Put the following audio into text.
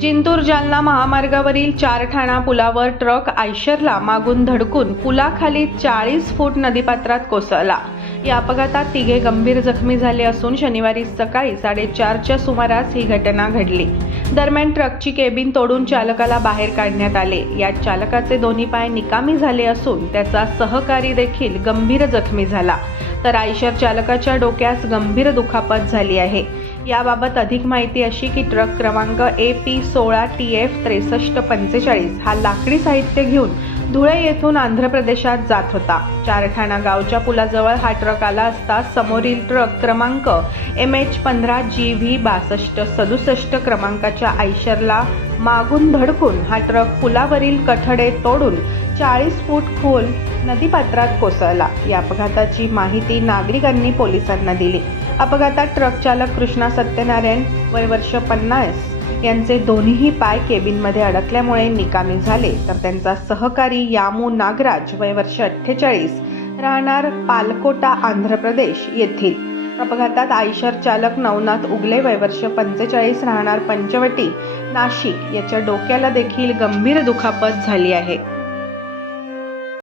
जिंतूर जालना महामार्गावरील चारठाणा पुलावर ट्रक आयशरला मागून धडकून पुलाखाली चाळीस फूट नदीपात्रात कोसळला. या अपघातात तिघे गंभीर जखमी झाले असून शनिवारी सकाळी साडेचारच्या सुमारास ही घटना घडली. दरम्यान ट्रकची केबिन तोडून चालकाला बाहेर काढण्यात आले. यात चालकाचे दोन्ही पाय निकामी झाले असून त्याचा सहकारी देखील गंभीर जखमी झाला. तर आयशर चालकाच्या डोक्यास गंभीर दुखापत झाली आहे. याबाबत अधिक माहिती अशी की ट्रक क्रमांक ए पी सोळा टी एफ त्रेसष्ट पंचेचाळीस हा लाकडी साहित्य घेऊन धुळे येथून आंध्र प्रदेशात जात होता. चारठाणा गावच्या पुलाजवळ हा ट्रक आला असता समोरील ट्रक क्रमांक एम एच पंधरा जी व्ही बासष्ट सदुसष्ट क्रमांकाच्या आयशरला मागून धडकून हा ट्रक पुलावरील कठडे तोडून चाळीस फूट खोल नदीपात्रात कोसळला. या अपघाताची माहिती नागरिकांनी पोलिसांना दिली. अपघातात ट्रक चालक कृष्णा सत्यनारायण वय वर्ष पन्नास यांचे दोन्हीही पाय केबिनमध्ये अडकल्यामुळे निकामी झाले. तर त्यांचा सहकारी यामू नागराज वय वर्ष अठ्ठेचाळीस राहणार पालकोटा आंध्र प्रदेश येथील. अपघातात आयशर चालक नवनाथ उगले वय वर्ष पंचेचाळीस राहणार पंचवटी नाशिक. याच्या डोक्याला देखील गंभीर दुखापत झाली आहे.